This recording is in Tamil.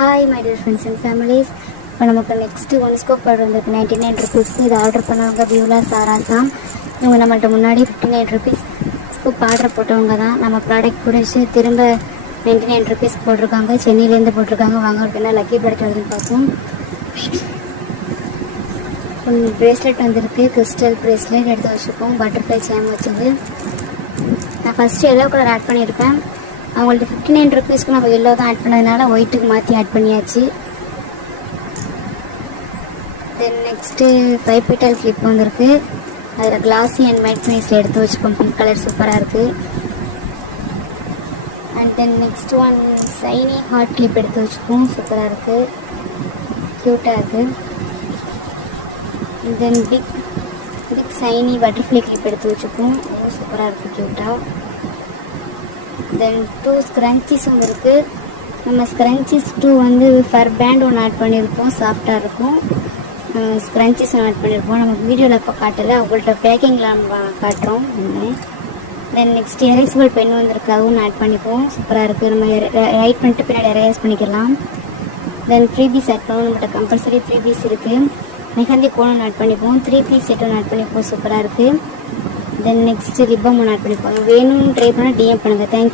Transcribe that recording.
Hi my dear friends and families. இப்போ நமக்கு நெக்ஸ்ட்டு ஒன் ஸ்கோப் ஆர்டர் வந்துருக்கு 99 ருபீஸ்க்கு. இது ஆர்டர் பண்ணவங்க வியூலா சாராசாம். இவங்க நம்மள்ட்ட முன்னாடி 59 ருபீஸ் ஸ்கோப் ஆர்டர் போட்டவங்க தான். நம்ம ப்ராடக்ட் பிடிச்சி திரும்ப 99 ருபீஸ் போட்டிருக்காங்க. சென்னையிலேருந்து போட்டிருக்காங்க. வாங்க அப்படின்னா லக்கி ப்ராடக்ட் வருதுன்னு பார்ப்போம். ப்ரேஸ்லெட் வந்திருக்கு. கிறிஸ்டல் ப்ரேஸ்லெட் எடுத்து வச்சுப்போம். பட்டர்ஃப்ளை சேம் வச்சது. நான் ஃபஸ்ட்டு எல்லோ கலர் ஆட் பண்ணியிருப்பேன். அவங்கள்ட்ட 59 ருபீஸ்க்கு நம்ம எல்லோ தான் ஆட் பண்ணதுனால ஒயிட்டுக்கு மாற்றி ஆட் பண்ணியாச்சு. தென் நெக்ஸ்ட்டு 5 petal கிளிப் வந்திருக்கு. அதில் கிளாஸி அண்ட் ஒயிட் ஃபினிஷில் எடுத்து வச்சுப்போம். பிங்க் கலர் சூப்பராக இருக்குது. And then next one shiny heart clip எடுத்து வச்சுப்போம். சூப்பராக இருக்குது, க்யூட்டாக இருக்குது. Then big shiny butterfly clip எடுத்து வச்சுப்போம். ரொம்ப சூப்பராக இருக்குது, க்யூட்டாக. தென் 2 ஸ்க்ரன்ச்சீஸும் இருக்குது. நம்ம ஸ்க்ரன்ச்சீஸ் 2 வந்து ஃபர் பேண்ட் ஒன்று ஆட் பண்ணியிருப்போம். சாஃப்டாக இருக்கும். ஸ்க்ரன்ச்சீஸ் ஒன்று ஆட் பண்ணியிருப்போம். நமக்கு வீடியோவில் இப்போ காட்டலை, அவங்கள்ட்ட பேக்கிங்கில் நம்ம காட்டுறோம். தென் நெக்ஸ்ட் எரேசபிள் பென் வந்திருக்கு, அதுவும் ஆட் பண்ணிப்போம். சூப்பராக இருக்குது. நம்ம ரைட் பண்ணிட்டு பின்னாடி எரேஸ் பண்ணிக்கலாம். தென் ஃப்ரீபீஸ் ஆட் பண்ணுவோம். நம்மகிட்ட கம்பல்சரி ஃப்ரீபீஸ் இருக்குது. மெஹந்தி கோன் ஆட் பண்ணிப்போம். 3 பீஸ் செட் ஒன்று ஆட் பண்ணிப்போம். சூப்பராக இருக்குது. தென் நெக்ஸ்ட்டு ரிப்பம் ஒன்று ஆட் பண்ணிப்போம். வேணும்னு ட்ரை பண்ணால் டிஎம் பண்ணுங்கள். தேங்க்யூ.